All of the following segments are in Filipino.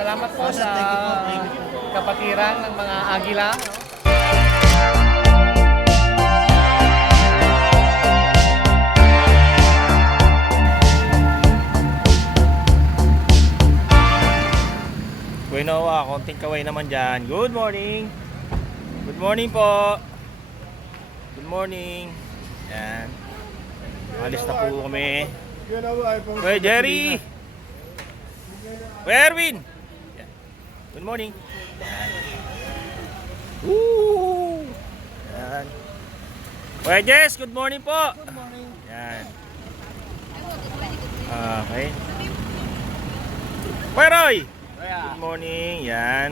salamat po sa kapatiran ng mga Agila. Bueno, konting kaway naman dyan. Good morning. Good morning po. Good morning. Yan. Alis na po kami. Kuya Jerry. Kuya Erwin. Yan. Good morning. Yan. Woo! Yan. Kuya Jess, good morning po. Good morning. Yan. Okay. Kuya Roy. Good morning. Yan.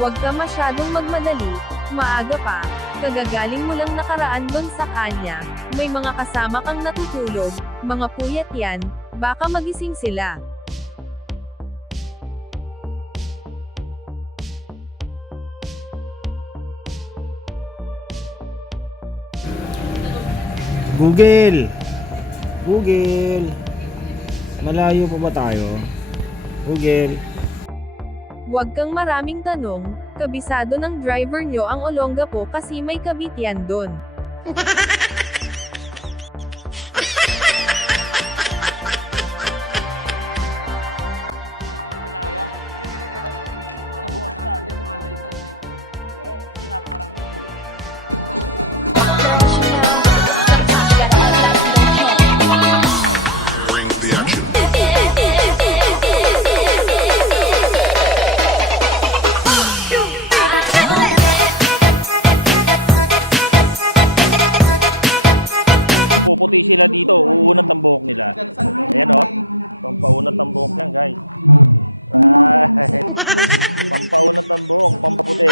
Huwag ka masyadong magmadali, maaga pa, kagagaling mo lang nakaraan doon sa kanya, may mga kasama kang natutulog, mga puyat yan, baka magising sila. Google. Google. Malayo pa ba tayo? Google. Huwag kang maraming tanong, kabisado ng driver nyo ang Olongapo kasi may kabit yan doon. Puputi sila dito, uunat ang buhok nila. Ayan o, pampaunat ang buhok yan guys. Right. Pampaunat ang buhok, pampaputi.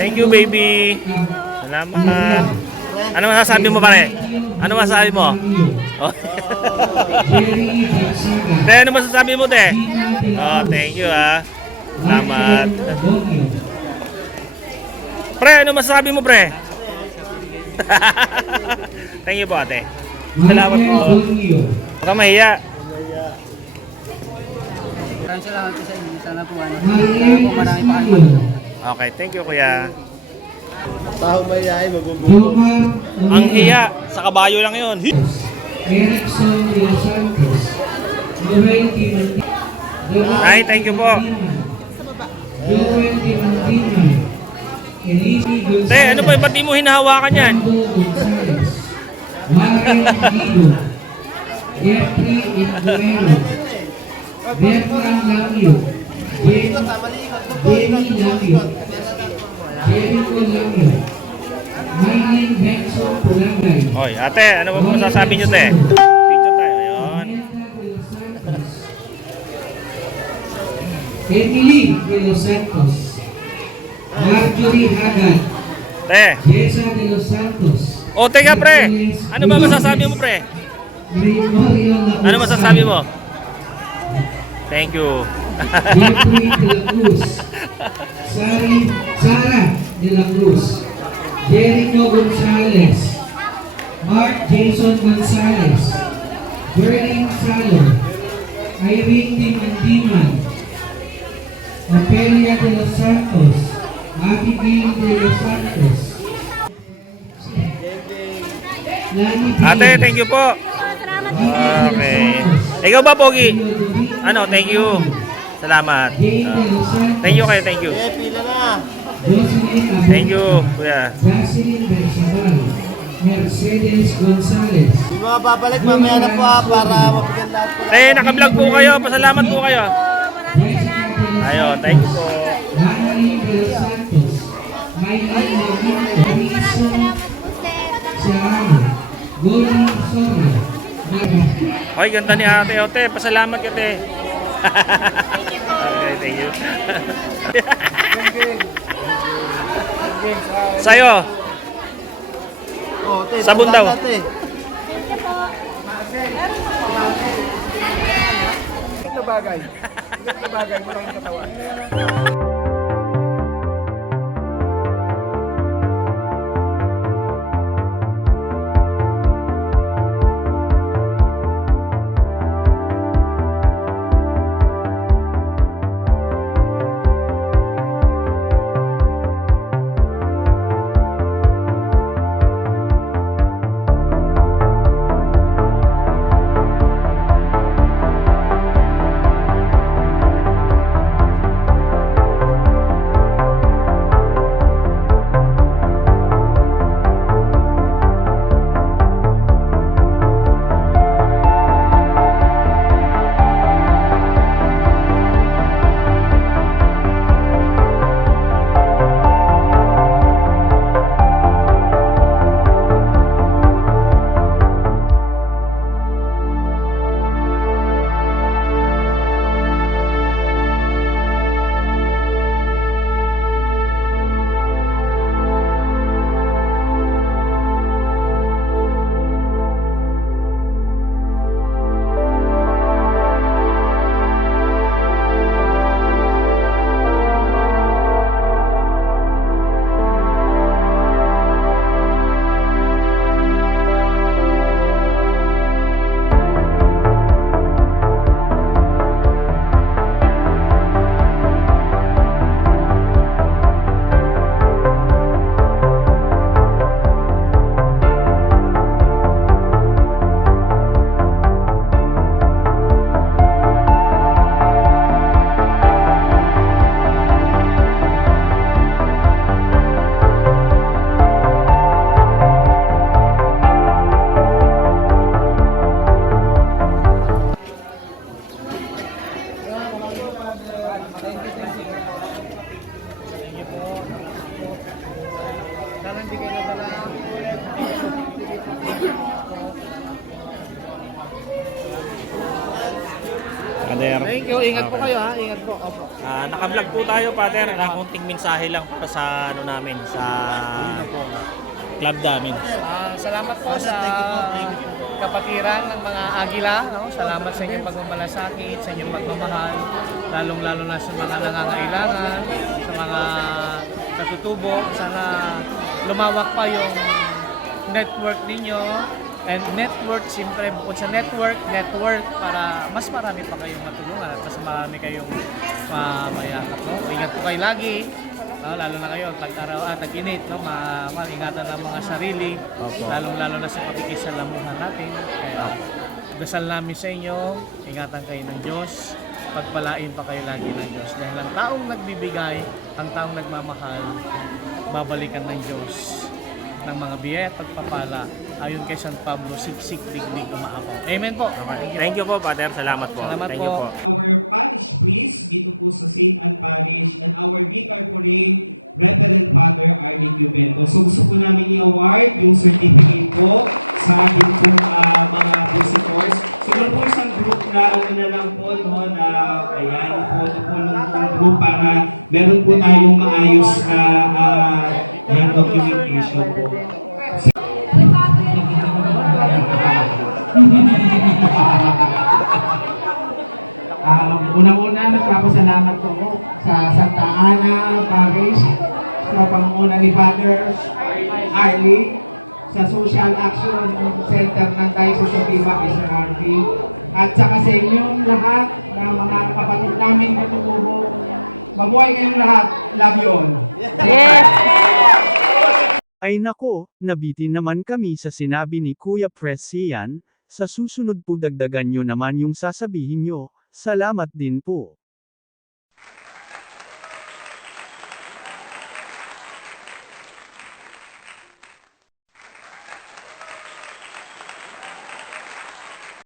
Thank you, baby. Salamat. Ano masasabi mo, pare? Ano masasabi mo? Oh. Te, ano masasabi mo, te? Oh, thank you, ha. Salamat. Pre, ano masasabi mo, pre? Thank you po, ate. Salamat po. Huwag ka mahiya. Salamat po sa inyo. Sana po marami pa kayo. Okay, thank you, kuya. Tao mayay, mabubuo. Ang hiya, sa kabayo lang yun. Ay, thank you po. Te, ano ba? Ba't di mo hinahawakan yan? Warren Guido, Jeffrey Inguero, Bernard Lamio, Jamie Lamio, Jericho Lamio, Maylin Benson Pulangay, Oy, ate, ano ba masasabi nyo, te? Picture tayo, ayun. Imelda de los Santos, Emily de los Santos, Marjorie Haggard, Te. Jessa de los Santos, O, teka, pre. Ano ba masasabi mo, pre? Gregorio Lacuzano, Ano masasabi mo? Thank you. Jeffrey de la Cruz, Sara de la Cruz, Jericho Gonzalez, Mark Jason Gonzalez, Berlin Salo, Irene Dimandiman, Opelia de los Santos, Abigail de los Santos, Lani Ate, Diaz, thank you po. Okay. Ikaw ba, Pogi? Ano, thank you. Salamat. Jane de los Santos, Thank you kayo, thank you. Eh, pila na. Jocelyn Abel, Thank you, kuya. Jocelyn Bersabal, Mercedes Gonzalez, Yung mga babalik, mamaya na po para mapagyan lahat po. Te, naka-vlog po kayo. Pasalamat po kayo. Jessica de los Ayun, thank you po. Annalyn de los Santos, Maylin Laguito, Risa Serrano, Golden Soria, Naga, Hoy, ganda ni ate. O, te, pasalamat ka, te. Okay, thank you. Sa'yo. Oh, te, Sabon daw. salamat, eh. Thank you. Ingat po kayo ha. Ingat po. Opo. Naka-vlog po tayo, Father. Konting mensahe lang para sa ano namin, sa club namin. Salamat po sa kapatiran ng mga Agila. No? Salamat sa inyong pagmamalasakit, sa inyong pagmamahal, lalong-lalo na sa mga nangangailangan, sa mga katutubo. Sana lumawak pa yung network ninyo. And network, siyempre bukod sa network para mas marami pa kayong matulungan at mas marami kayong mayakap. No? Ingat po kayo lagi. Lalo na kayo, tag-araw, tag-init, no? Ingatan ang mga sarili, lalong-lalo na sa pakikisalamuhan natin. Dasal namin sa inyo, ingatan kayo ng Diyos. pagpalain pa kayo lagi ng Diyos. Dahil ang taong nagbibigay, ang taong nagmamahal, babalikan ng Diyos ng mga biyaya at pagpapala. Ayon kay San Pablo, siksik, digdig, umaabang. Amen po. Thank you po, Father. Salamat po. Salamat Thank you po. po. Our parish priest dito po sa St. Anne Parish and our vicar for Reverend Father Arnie Cubento. So gusto po namin i-award yung certificate po sa ating pong mga visitors. Siguro po isang group na ano na lang po, no, na ayan po, tumulong group para meron po tayong maayos na documentation po. Unang-una, nagpapasalamat po sa Santa Ana Parish, sa pangunguna ni Father Arlie, sa Social Action Center ng Diocese of Ibac, SRRT, at saka sa inyong lahat na mga kapatid namin na tumubo. Mabuhay kayong lahat. Love you all. Ay nako, nabitin naman kami sa sinabi ni Kuya Presian, sa susunod po dagdagan nyo naman yung sasabihin nyo, salamat din po.